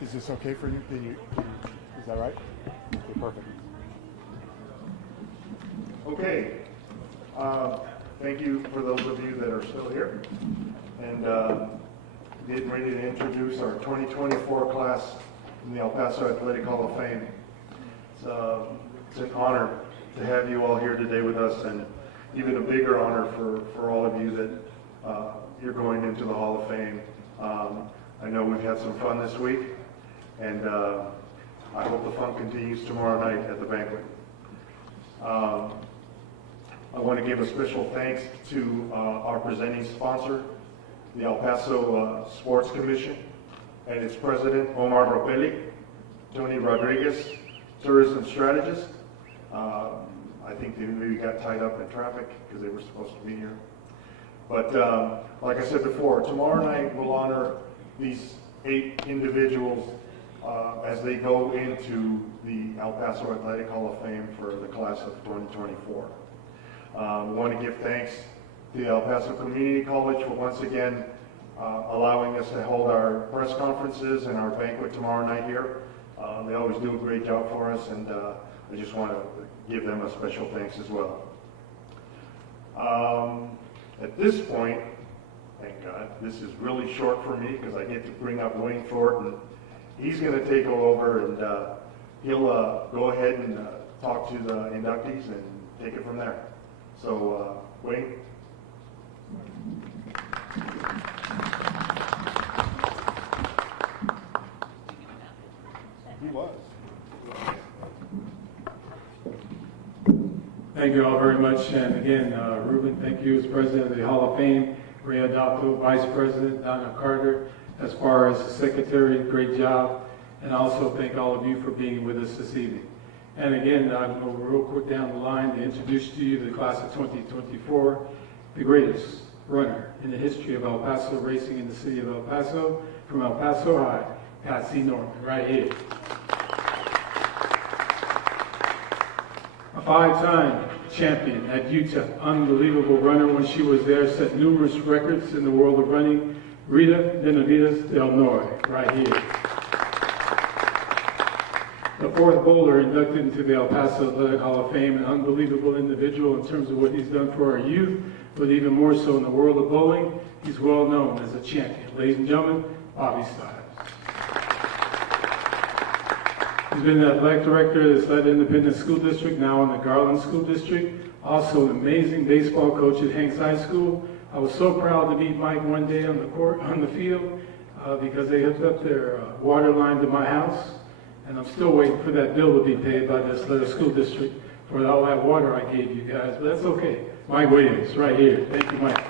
Is this okay for you? Is that right? Okay, perfect. Okay. Thank you for those of you that are still here. And getting ready to introduce our 2024 class in the El Paso Athletic Hall of Fame. It's an honor to have you all here today with us, and even a bigger honor for all of you that you're going into the Hall of Fame. I know we've had some fun this week, and I hope the fun continues tomorrow night at the banquet. I want to give a special thanks to our presenting sponsor, the El Paso Sports Commission, and its president, Omar Ropelli, Tony Rodriguez, tourism strategist. I think they maybe got tied up in traffic because they were supposed to be here. But like I said before, tomorrow night we'll honor these 8 individuals as they go into the El Paso Athletic Hall of Fame for the class of 2024. We want to give thanks to the El Paso Community College for once again allowing us to hold our press conferences and our banquet tomorrow night here. They always do a great job for us, and I just want to give them a special thanks as well. At this point, thank God, this is really short for me because I get to bring up Wayne Thornton. He's going to take over, and he'll go ahead and talk to the inductees and take it from there. So, Wayne. He was. Thank you all very much. And again, Ruben, thank you as president of the Hall of Fame. Ray Adopto, vice president, Donna Carter, as far as the secretary, great job. And also thank all of you for being with us this evening. And again, I'm going to go real quick down the line to introduce to you the class of 2024, the greatest runner in the history of El Paso racing in the city of El Paso, from El Paso High, Patsy Norman, right here. A 5-time champion at UTEP, unbelievable runner when she was there, set numerous records in the world of running, Rita Benavides Del Noy, right here. The 4th bowler inducted into the El Paso Athletic Hall of Fame, an unbelievable individual in terms of what he's done for our youth, but even more so in the world of bowling. He's well known as a champion. Ladies and gentlemen, Bobby Stiles. He's been the athletic director of the Sled Independent School District, now in the Garland School District. Also an amazing baseball coach at Hanks High School. I was so proud to meet Mike one day on the court, on the field, because they hooked up their water line to my house. And I'm still waiting for that bill to be paid by this little school district for all that water I gave you guys, but that's okay. Mike Williams, right here. Thank you, Mike.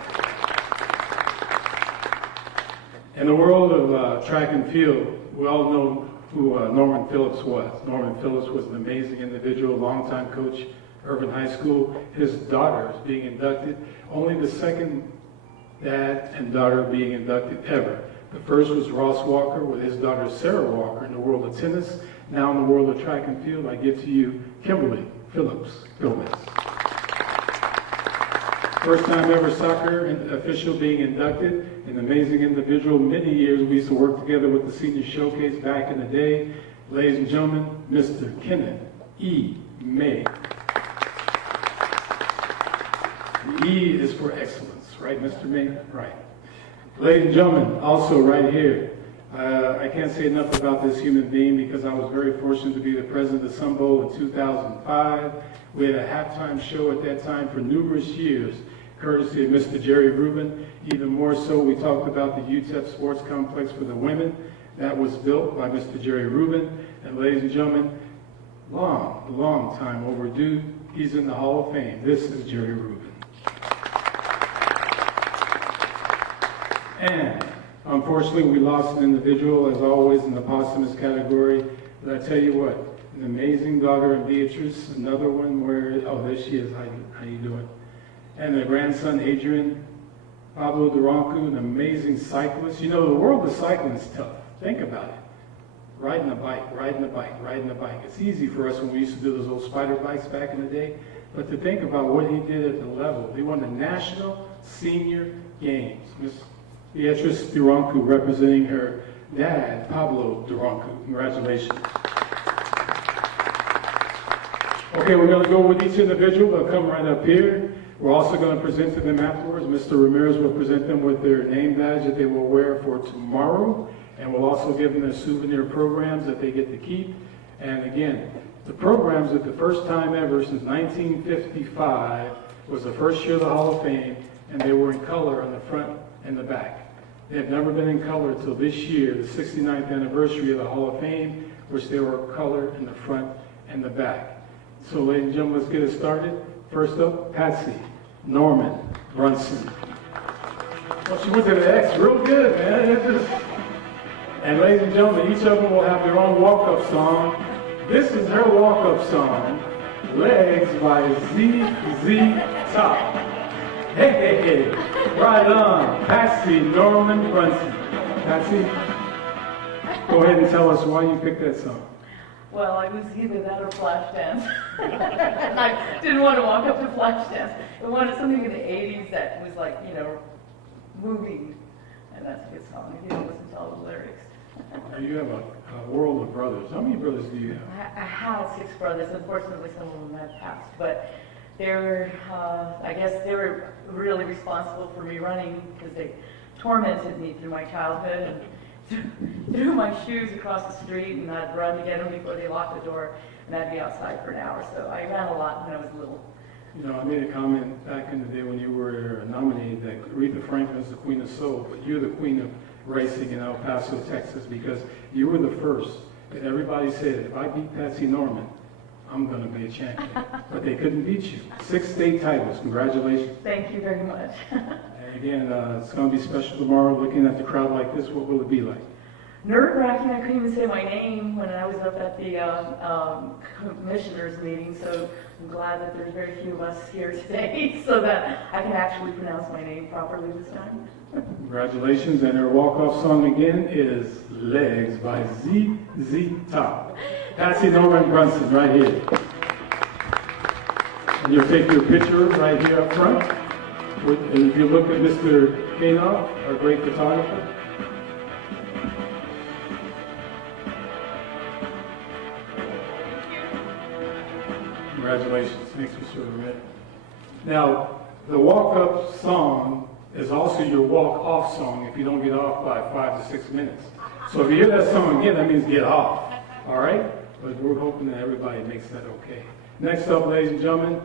In the world of track and field, we all know who Norman Phillips was. Norman Phillips was an amazing individual, longtime coach, Irvin High School. His daughter is being inducted, only the second dad and daughter being inducted ever. The first was Ross Walker with his daughter Sarah Walker in the world of tennis. Now in the world of track and field, I give to you Kimberly Phillips Gomez. First time ever soccer official being inducted, an amazing individual. Many years we used to work together with the Senior Showcase back in the day. Ladies and gentlemen, Mr. Kenneth E. May. The E is for excellence, right, Mr. May? Right. Ladies and gentlemen, also right here, I can't say enough about this human being because I was very fortunate to be the president of the Sun Bowl in 2005. We had a halftime show at that time for numerous years, courtesy of Mr. Jerry Rubin. Even more so, we talked about the UTEP Sports Complex for the women. That was built by Mr. Jerry Rubin. And ladies and gentlemen, long time overdue. He's in the Hall of Fame. This is Jerry Rubin. And unfortunately, we lost an individual, as always, in the posthumous category. But I tell you what, an amazing daughter in Beatrice, another one where, oh, there she is. How you doing? And the grandson, Adrian Pablo Duranco, an amazing cyclist. You know, the world of cycling is tough. Think about it. Riding a bike, riding a bike, riding a bike. It's easy for us when we used to do those old spider bikes back in the day. But to think about what he did at the level, he won the National Senior games. Miss Beatrice Durancu representing her dad, Pablo Durancu. Congratulations. Okay, we're going to go with each individual. They'll come right up here. We're also going to present to them afterwards. Mr. Ramirez will present them with their name badge that they will wear for tomorrow. And we'll also give them their souvenir programs that they get to keep. And again, the programs at the first time ever since 1955 was the first year of the Hall of Fame, and they were in color on the front and the back. They have never been in color until this year, the 69th anniversary of the Hall of Fame, which they were color in the front and the back. So ladies and gentlemen, let's get it started. First up, Patsy Norman Brunson. Well, she went to the X real good, man. And ladies and gentlemen, each of them will have their own walk-up song. This is her walk-up song, Legs by ZZ Top. Hey, hey, hey, right on, Patsy Norman Brunson. Patsy, go ahead and tell us why you picked that song. Well, I was either that or flash dance. And I didn't want to walk up to flash dance. I wanted something in the 80s that was like, you know, moving. And that's a good song. You didn't listen to all the lyrics. You have a world of brothers. How many brothers do you have? I have 6 brothers. Unfortunately, some of them have passed. But they're, I guess they were really responsible for me running because they tormented me through my childhood and threw my shoes across the street, and I'd run to get them before they locked the door, and I'd be outside for an hour. So I ran a lot when I was little. You know, I made a comment back in the day when you were nominated that Aretha Franklin is the queen of soul, but you're the queen of racing in El Paso, Texas, because you were the first that everybody said, if I beat Patsy Norman, I'm going to be a champion. But they couldn't beat you. 6 state titles. Congratulations. Thank you very much. And again, it's going to be special tomorrow. Looking at the crowd like this, what will it be like? Nerve-wracking. I couldn't even say my name when I was up at the commissioners meeting, so I'm glad that there's very few of us here today so that I can actually pronounce my name properly this time. Congratulations, and her walk-off song again is Legs by ZZ Top. Patsy Norman Brunson, right here. And you'll take your picture right here up front. And if you look at Mr. Kanoff, our great photographer. Congratulations. Thanks, Mr. Ramirez. Now, the walk-up song is also your walk-off song if you don't get off by 5 to 6 minutes. So if you hear that song again, that means get off. All right? But we're hoping that everybody makes that okay. Next up, ladies and gentlemen,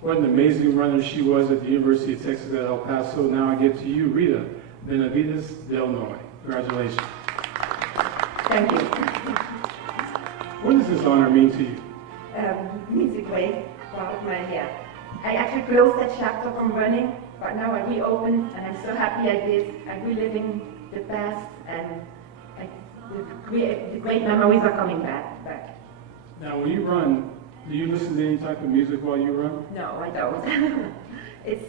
what an amazing runner she was at the University of Texas at El Paso. Now I give to you, Rita Benavides Del Noy. Congratulations. Thank you. What does this honor mean to you? Means a great part of my year. I actually closed that chapter from running, but now I reopened, and I'm so happy I did. I'm reliving the past, and the great memories are coming back. Now, when you run, do you listen to any type of music while you run? No, I don't. It's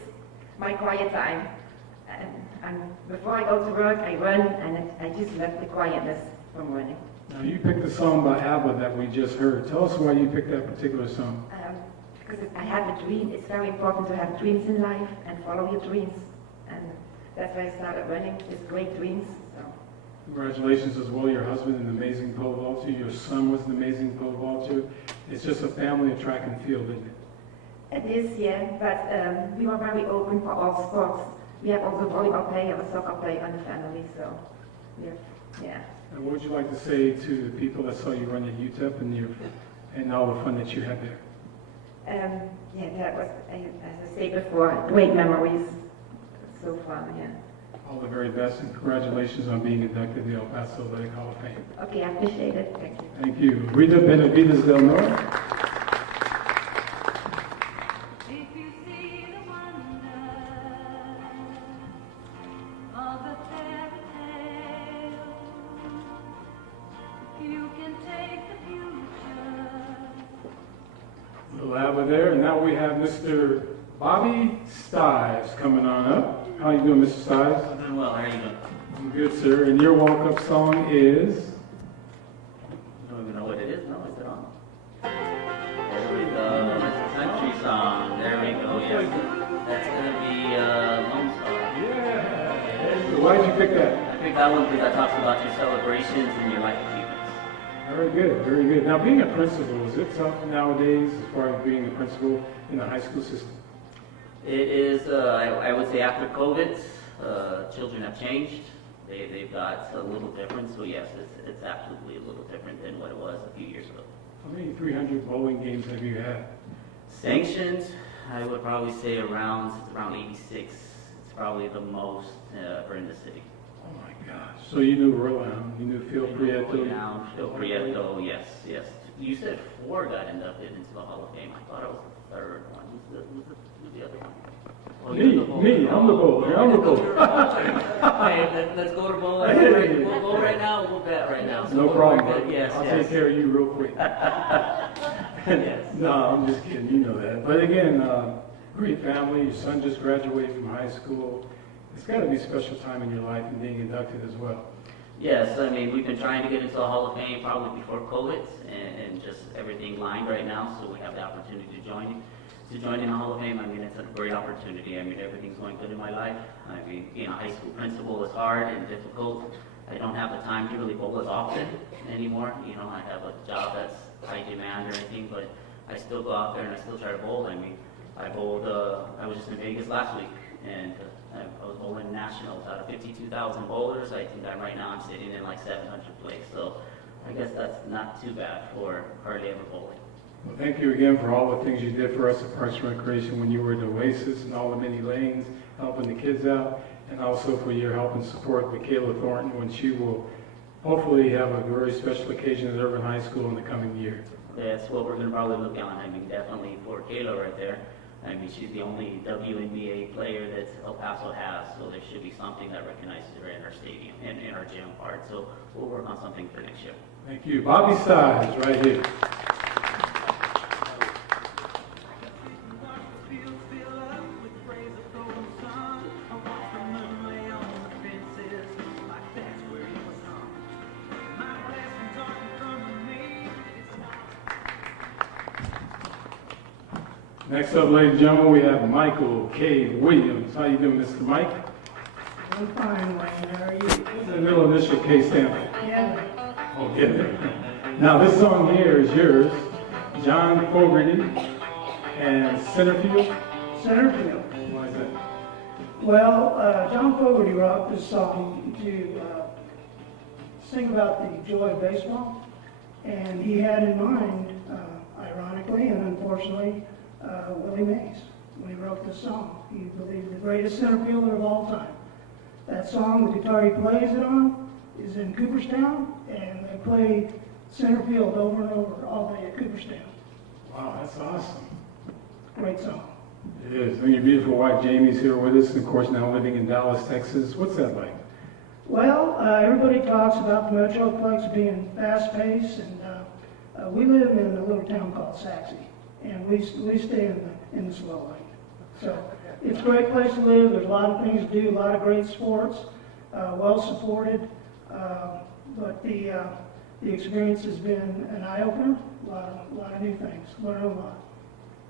my quiet time. And before I go to work, I run, and I just love the quietness from running. Now, you picked the song by ABBA that we just heard. Tell us why you picked that particular song. Because I have a dream. It's very important to have dreams in life and follow your dreams. And that's why I started running, with great dreams. So. Congratulations as well. Your husband, an amazing pole vaulter. Your son was an amazing pole vaulter. It's just a family of track and field, isn't it? It is, yeah. But we were very open for all sports. We have also volleyball player, a soccer player in the family. So, yeah. And what would you like to say to the people that saw you run at UTEP and all the fun that you had there? Yeah, that was, as I said before, great memories so far, yeah. All the very best, and congratulations on being inducted in the El Paso Athletic Hall of Fame. Okay, I appreciate it. Thank you. Thank you. Rita Benavides Del Noy. There, and now we have Mr. Bobby Stives coming on up. How you doing, Mr. Stives? I'm doing well. How are you doing? I'm good, sir. And your walk-up song is? I don't even know what it is. No, is it on? There we go. It's a country song. There we go. Yes. That's going to be Lone Star. Why did you pick that? I picked that one because that talks about your celebrations and your life achievements. Very good, very good. Now, being a principal, is it tough nowadays as far as being a principal in the high school system? It is, I would say after COVID, children have changed. They've got a little different, so yes, it's absolutely a little different than what it was a few years ago. How many 300 bowling games have you had? Sanctions, I would probably say around 86. It's probably the most ever in the city. Oh my gosh. So you knew Roland, you knew Phil Prieto. Now, Phil Prieto, yes. You said 4 got inducted into the Hall of Fame. I thought it was the 3rd one. Who's the other one? Oh, Me, I'm the bowler. Hey, let's go to bowling. We'll go right now. We'll bet right now. So No problem. Good. Yes, I'll yes. take care of you real quick. Yes. No, I'm just kidding. You know that. But again, great family. Your son just graduated from high school. It's got to be a special time in your life and being inducted as well. Yes, I mean, we've been trying to get into the Hall of Fame probably before COVID, and just everything lined right now, so we have the opportunity to join in the Hall of Fame. I mean, it's a great opportunity. I mean, everything's going good in my life. I mean, being a high school principal is hard and difficult. I don't have the time to really bowl as often anymore. You know, I have a job that's high demand or anything, but I still go out there and I still try to bowl. I mean, I bowled, I was just in Vegas last week, and I was bowling nationals out of 52,000 bowlers. I think right now I'm sitting in like 700 place, so I guess that's not too bad for hardly ever bowling. Well, thank you again for all the things you did for us at Parks and Recreation when you were at Oasis and all the many lanes, helping the kids out, and also for your help and support with Kayla Thornton when she will hopefully have a very special occasion at Urban High School in the coming year. That's what we're going to probably look on. I mean, definitely for Kayla right there. I mean, she's the only WNBA player that El Paso has, so there should be something that recognizes her in our stadium and in our gym part. So we'll work on something for next year. Thank you. Bobby Stiles, right here. Next up, ladies and gentlemen, we have Michael K. Williams. How you doing, Mr. Mike? I'm fine, Wayne. How are you? What's the middle initial K stand for? Yeah. Oh, get it. Now, this song here is yours, John Fogerty and Centerfield. Centerfield. Why is that? Well, John Fogerty wrote this song to sing about the joy of baseball, and he had in mind, ironically and unfortunately, Willie Mays when he wrote this song. He believed the greatest center fielder of all time. That song, the guitar he plays it on, is in Cooperstown, and they play center field over and over all day at Cooperstown. Wow, that's awesome. Great song. It is. And your beautiful wife Jamie's here with us, and of course now living in Dallas, Texas. What's that like? Well, everybody talks about the Metroplex being fast-paced, and we live in a little town called Saxe, and we stay in the slow lane. So it's a great place to live. There's a lot of things to do, a lot of great sports, well supported, but the experience has been an eye-opener. A lot of new things. Learned a lot.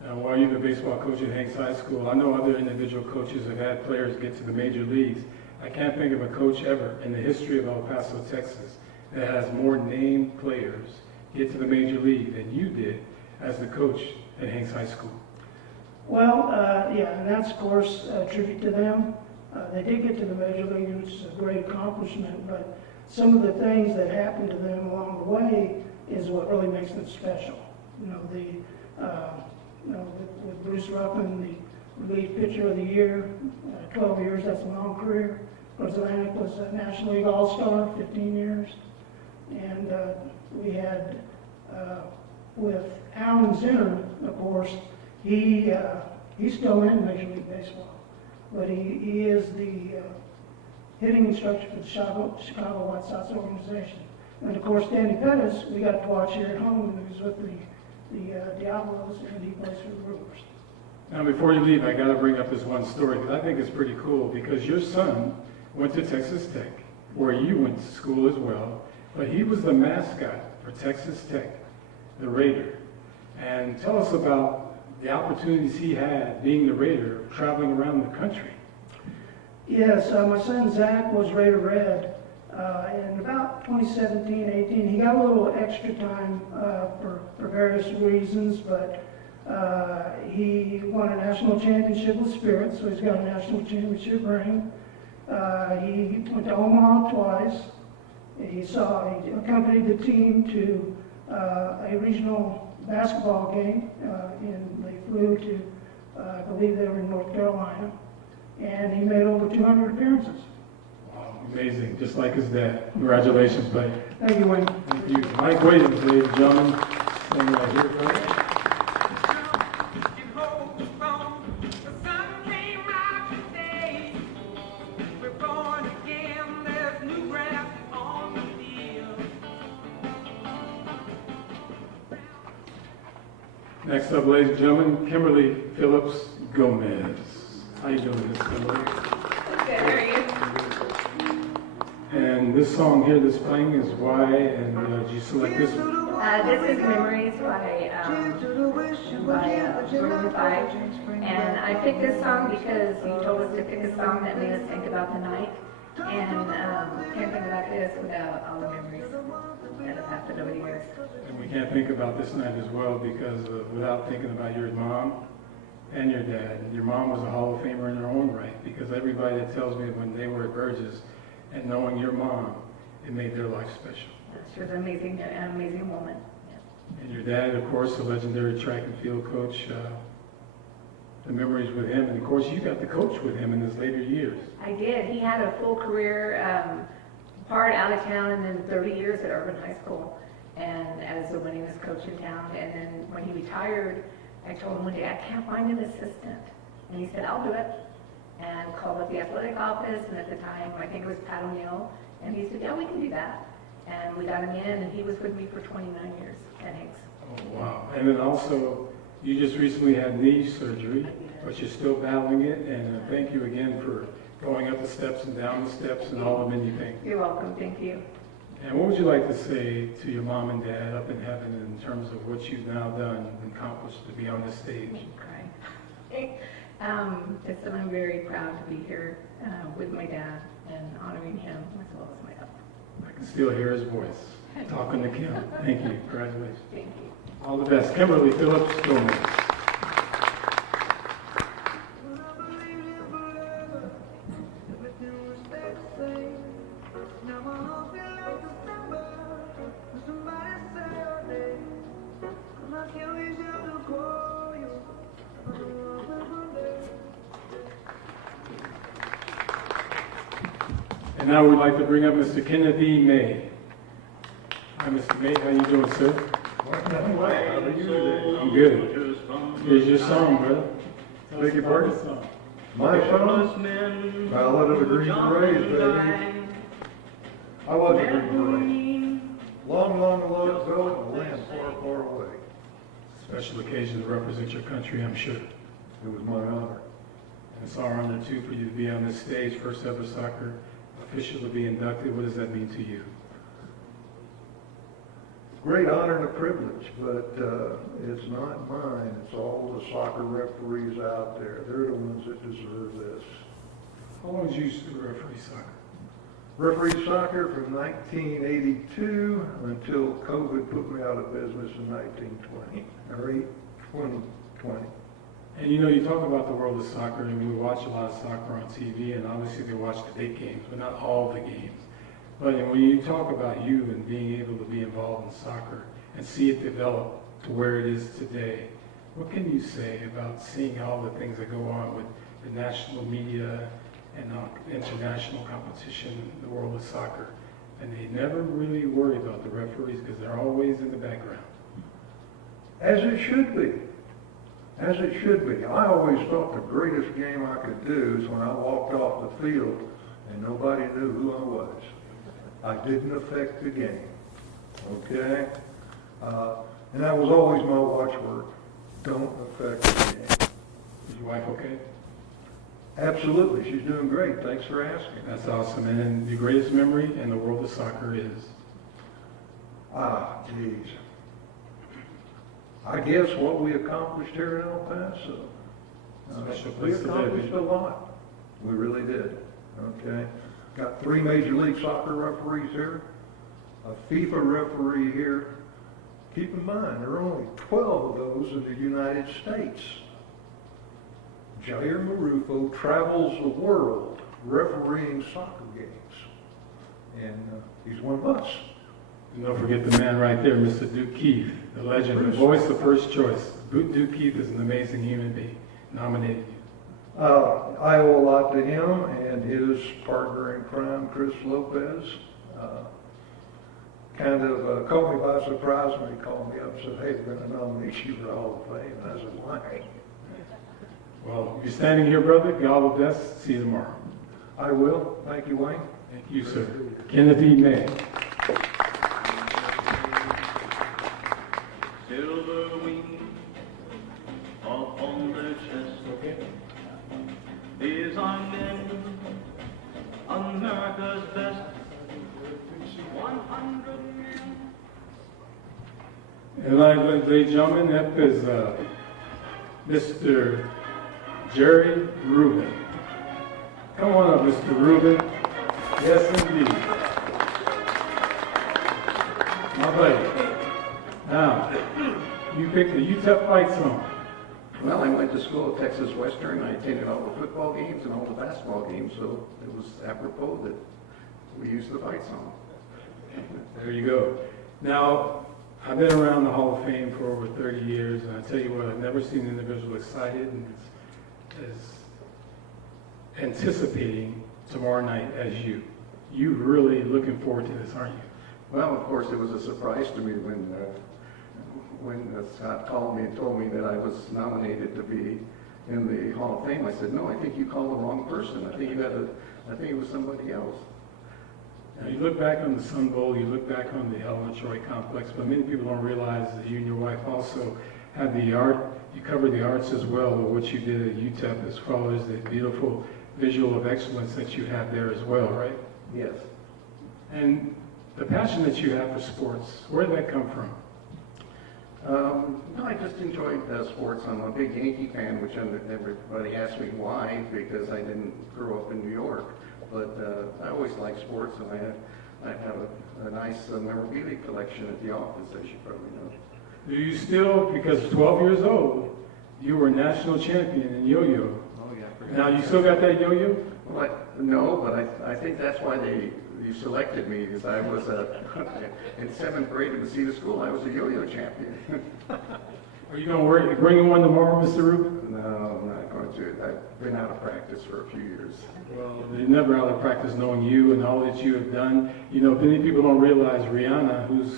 Now, while you're the baseball coach at Hanks High School, I know other individual coaches have had players get to the major leagues. I can't think of a coach ever in the history of El Paso, Texas, that has more named players get to the major league than you did as the coach at Hanks High School. Well, yeah, and that's, of course, a tribute to them. They did get to the major league, which is a great accomplishment, but some of the things that happened to them along the way is what really makes them special. With Bruce Ruffin, the relief pitcher of the year, 12 years, that's a long career. Atlantic was a National League All-Star, 15 years. And we had, with Alan Zinner, of course, he's still in Major League Baseball, but he is the hitting instructor for the Chicago White Sox organization. And of course, Danny Pettis, we got to watch here at home, and he was with the Diablos, and he plays for the Brewers. Now, before you leave, I got to bring up this one story because I think it's pretty cool. Because your son went to Texas Tech, where you went to school as well, but he was the mascot for Texas Tech, the Raider. And tell us about the opportunities he had being the Raider, traveling around the country. Yes, my son Zach was Raider Red. In about 2017-18, he got a little extra time for various reasons, but he won a national championship with Spirit, so he's got a national championship ring. He went to Omaha twice. He accompanied the team to a regional basketball game, and they flew to, I believe they were in North Carolina, and he made over 200 appearances. Wow, amazing, just like his dad. Congratulations, buddy. Thank you, Wayne. Thank you. Mike Williams, ladies and gentlemen. Standing right here, brother. Next up, ladies and gentlemen, Kimberly Phillips Gomez. How you doing, Miss Kimberly? Good, how are you? And this song here that's playing is why, and did you select this one? This is Memories by Maroon 5. And I picked this song because you told us to pick a song that made us think about the night. And can't think about this without all the memories that have happened over the years. And we can't think about this night as well because without thinking about your mom and your dad. Your mom was a Hall of Famer in her own right, because everybody that tells me when they were at Burgess and knowing your mom, it made their life special. She was an amazing woman. Yeah. And your dad, of course, a legendary track and field coach. The memories with him, and of course you got to coach with him in his later years. I did. He had a full career, part out of town, and then 30 years at Urban High School, and as the winningest coach in town. And then when he retired, I told him one day, I can't find an assistant. And he said, I'll do it. And called up the athletic office, and at the time, I think it was Pat O'Neill, and he said, yeah, we can do that. And we got him in, and he was with me for 29 years at Hanks. Oh, wow. And then also, you just recently had knee surgery, but you're still battling it, and thank you again for going up the steps and down the steps and all the many things. You're welcome, thank you. And what would you like to say to your mom and dad up in heaven in terms of what you've now done and accomplished to be on this stage? I'm crying. Just that I'm very proud to be here with my dad and honoring him as well as my dad. I can still hear his voice talking to Kim. Thank you. Congratulations. Thank you. All the best. Kimberly Phillips Gomez. And now we'd like to bring up Mr. Kenneth E. May. Hi, Mr. May. How you doing, sir? How are you today? I'm good. Here's your song, brother. Beg your pardon? Song. My song? Ballad of the Green Berets, baby. I was a Green Beret. Long, long ago, in a land far, far away. Special occasion to represent your country, I'm sure. It was my honor. And it's our honor, too, for you to be on this stage, first ever soccer official to be inducted. What does that mean to you? Great honor and a privilege, but it's not mine. It's all the soccer referees out there. They're the ones that deserve this. How long did you used to referee soccer? Refereed soccer from 1982 until COVID put me out of business in 1920, or 2020. And you know, you talk about the world of soccer, and we watch a lot of soccer on TV, and obviously they watch the big games, but not all the games. But when you talk about you and being able to be involved in soccer and see it develop to where it is today, what can you say about seeing all the things that go on with the national media and international competition in the world of soccer? And they never really worry about the referees because they're always in the background. As it should be. As it should be. I always thought the greatest game I could do is when I walked off the field and nobody knew who I was. I didn't affect the game, okay? And that was always my watchword. Don't affect the game. Is your wife okay? Absolutely, she's doing great. Thanks for asking. That's awesome. And then the greatest memory in the world of soccer is? Geez. I guess what we accomplished here in El Paso. Special We place to live. accomplished a lot. We really did. Okay? Got 3 Major League Soccer referees here, a FIFA referee here. Keep in mind, there are only 12 of those in the United States. Jair Marufo travels the world refereeing soccer games. And he's one of us. And don't forget the man right there, Mr. Duke Keith, the legend, the voice of first choice. Duke Keith is an amazing human being. Nominated you. I owe a lot to him and his partner in crime, Chris Lopez. Kind of caught me by surprise when he called me up and said, hey, we're going to nominate you for the Hall of Fame. And I said, why? Well, you're standing here, brother. God will bless. See you tomorrow. I will. Thank you, Wayne. Thank you, sir. Kenneth E. May. Silver wing upon their chest. These are men, America's best. 100 men. And ladies and gentlemen, that is Mr. Jerry Rubin. Come on up, Mr. Rubin. Yes, indeed. My buddy. Now, you picked the UTEP fight song. Well, I went to school at Texas Western. I attended all the football games and all the basketball games, so it was apropos that we used the fight song. There you go. Now, I've been around the Hall of Fame for over 30 years, and I tell you what, I've never seen an individual excited and as anticipating tomorrow night as you. You really looking forward to this, aren't you? Well, of course, it was a surprise to me when Scott called me and told me that I was nominated to be in the Hall of Fame. I said, no, I think you called the wrong person. I think it was somebody else. Now, you look back on the Sun Bowl, you look back on the Helen Troy complex, but many people don't realize that you and your wife also have the art, you cover the arts as well, of what you did at UTEP as far as the beautiful visual of excellence that you have there as well, right? Yes. And the passion that you have for sports, where did that come from? No, I just enjoyed sports. I'm a big Yankee fan, which everybody asks me why, because I didn't grow up in New York. But I always liked sports, and I have a nice memorabilia collection at the office, as you probably know. Do you still, because 12 years old, you were national champion in yo-yo. Oh, yeah. Now, you still got that yo-yo? Well, no, but I think that's why you selected me, because I was in 7th grade in the Cedar School. I was a yo-yo champion. Are you going to bring in one tomorrow, Mr. Rubin? No, I'm not going to. I've been out of practice for a few years. Well, they're never out of practice knowing you and all that you have done. You know, many people don't realize Rihanna, who's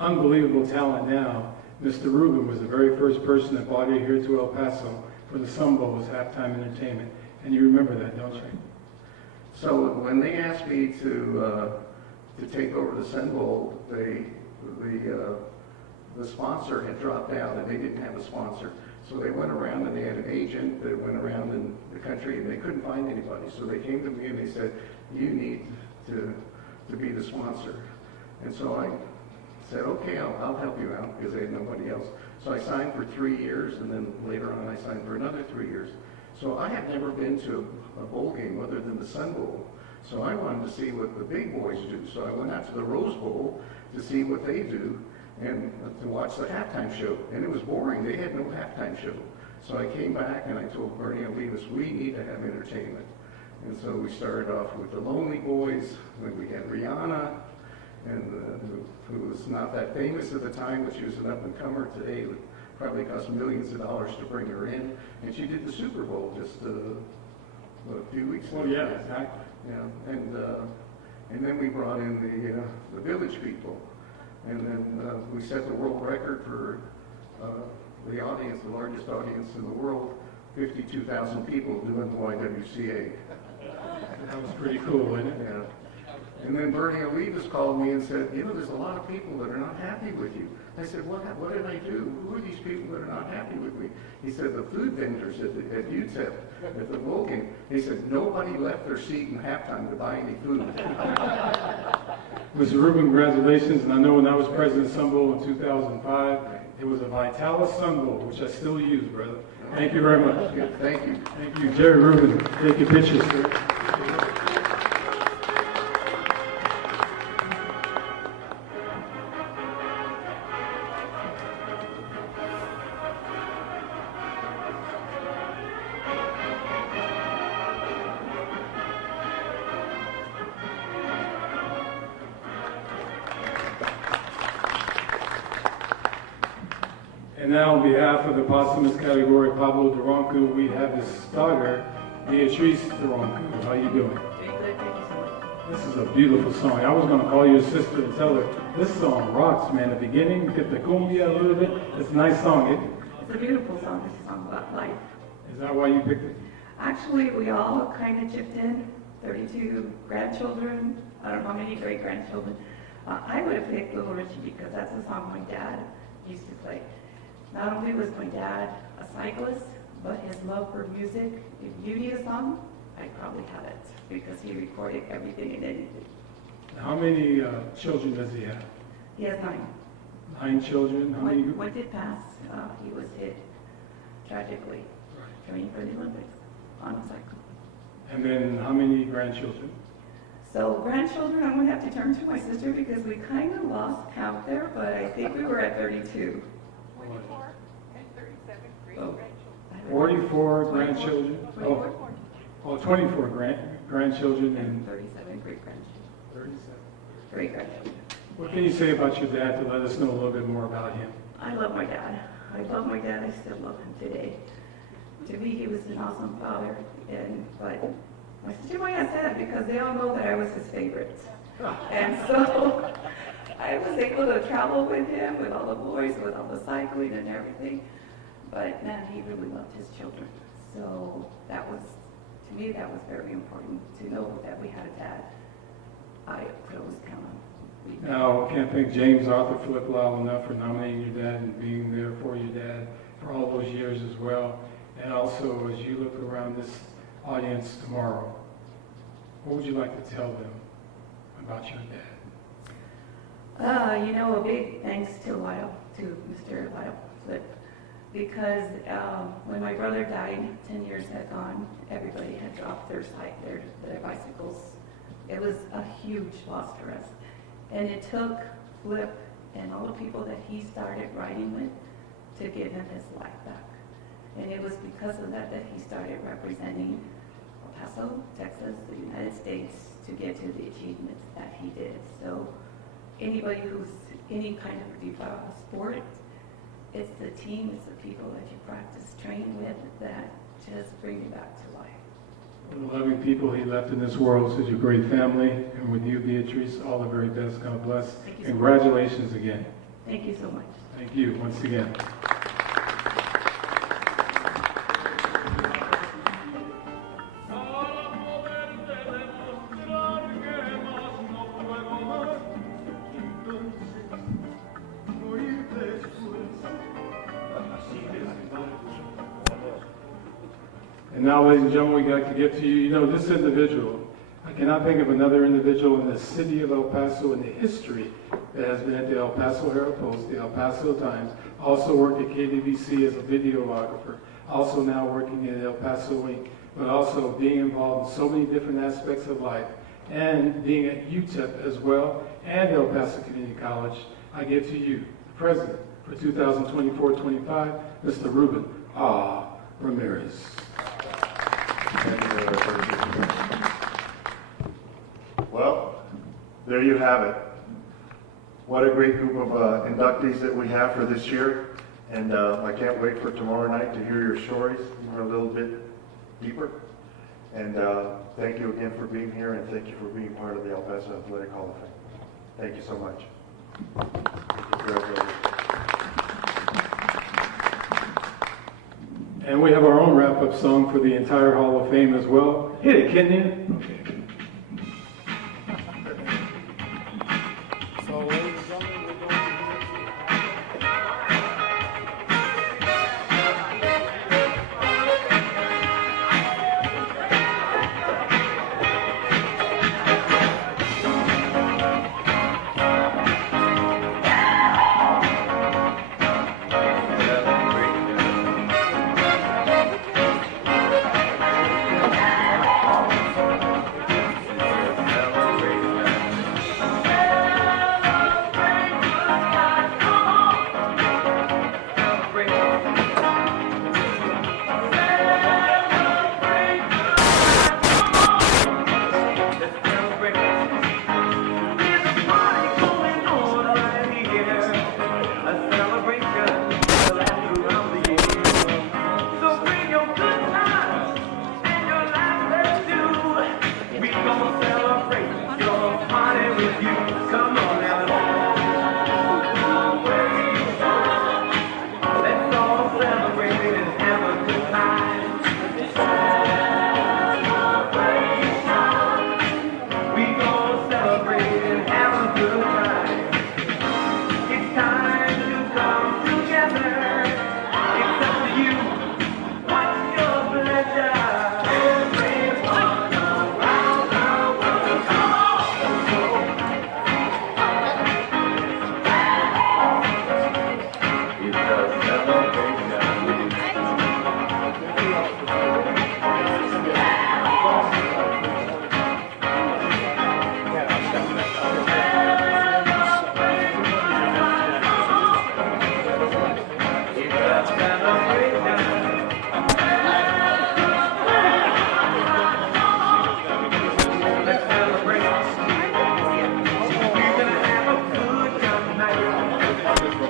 unbelievable talent now, Mr. Rubin was the very first person that brought her here to El Paso for the Sun Bowl as halftime entertainment. And you remember that, don't you? So when they asked me to take over the Sun Bowl, the sponsor had dropped out and they didn't have a sponsor. So they went around and they had an agent that went around in the country and they couldn't find anybody. So they came to me and they said, you need to be the sponsor. And so I said, okay, I'll help you out, because they had nobody else. So I signed for 3 years, and then later on I signed for another 3 years. So I had never been to a bowl game other than the Sun Bowl. So I wanted to see what the big boys do. So I went out to the Rose Bowl to see what they do and to watch the halftime show. And it was boring. They had no halftime show. So I came back and I told Bernie and Levis, we need to have entertainment. And so we started off with the Lonely Boys, then we had Rihanna, and who was not that famous at the time, but she was an up-and-comer. Today it would probably cost millions of dollars to bring her in. And she did the Super Bowl just a few weeks ago. Well, yeah, exactly. Yeah, and then we brought in the Village People. And then we set the world record for the audience, the largest audience in the world, 52,000 people doing the YWCA. That was pretty cool, wasn't it? Yeah. And then Bernie Olivas called me and said, you know, there's a lot of people that are not happy with you. I said, what did I do? Who are these people that are not happy with me? He said, the food vendors at UTEP, at the bowl game. He said, nobody left their seat in halftime to buy any food. Mr. Rubin, congratulations. And I know when I was president of Sun Bowl in 2005, it was a Vitalis Sun Bowl, which I still use, brother. Thank you very much. Thank you. Thank you. Jerry Rubin, take your pictures, sir. And now on behalf of the posthumous category, Pablo Durancu, we have his daughter, Beatrice Durancu. How you doing? Doing good, thank you so much. This is a beautiful song. I was going to call your sister and tell her, this song rocks, man. The beginning, get the cumbia a little bit. It's a nice song. It's a beautiful song. It's a song about life. Is that why you picked it? Actually, we all kind of chipped in. 32 grandchildren. I don't know how many great grandchildren. I would have picked Little Richie because that's a song my dad used to play. Not only was my dad a cyclist, but his love for music. If you need a song, I probably have it because he recorded everything and anything. How many children does he have? He has 9. 9 children? How many? One did pass. He was hit tragically training for the Olympics on a cycle. And then how many grandchildren? So grandchildren, I'm going to have to turn to my sister because we kind of lost count there, but I think we were at 32. 24 and 37 great Oh. grandchildren. 44 grandchildren? 24. Oh, 24 grandchildren and 37 great grandchildren. 37. Great grandchildren. What can you say about your dad to let us know a little bit more about him? I love my dad. I love my dad. I still love him today. To me, he was an awesome father. But my sister might have said it because they all know that I was his favorite. And so I was able to travel with him, with all the boys, with all the cycling and everything. But man, he really loved his children. So that was, to me, that was very important to know that we had a dad I could always count on. Now, I can't thank James Arthur Philip Lyle enough for nominating your dad and being there for your dad for all those years as well. And also, as you look around this audience tomorrow, what would you like to tell them about your dad? A big thanks to Lyle, to Mr. Lyle Flip, because when my brother died, 10 years had gone, everybody had dropped their bicycles. It was a huge loss for us. And it took Flip and all the people that he started riding with to give him his life back. And it was because of that that he started representing El Paso, Texas, the United States, to get to the achievements that he did. So anybody who's any kind of sport, it's the team, it's the people that you practice, train with, that just bring you back to life. The loving people he left in this world, such a great family, and with you, Beatrice, all the very best. God bless. Thank you so Congratulations again. Thank you so much. Thank you once again. And now, ladies and gentlemen, we'd like to get to you. You know, this individual, I cannot think of another individual in the city of El Paso in the history that has been at the El Paso Herald Post, the El Paso Times, also worked at KDVC as a videographer, also now working at El Paso Inc., but also being involved in so many different aspects of life, and being at UTEP as well, and El Paso Community College. I give to you, the president for 2024-25, Mr. Ruben Ramirez. Well, there you have it. What a great group of inductees that we have for this year. And I can't wait for tomorrow night to hear your stories even a little bit deeper. And thank you again for being here, and thank you for being part of the El Paso Athletic Hall of Fame. Thank you so much. Congratulations. And we have our own wrap-up song for the entire Hall of Fame as well. Hit it, Kenyon. Okay. So, ladies and gentlemen, we're going to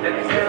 Let me say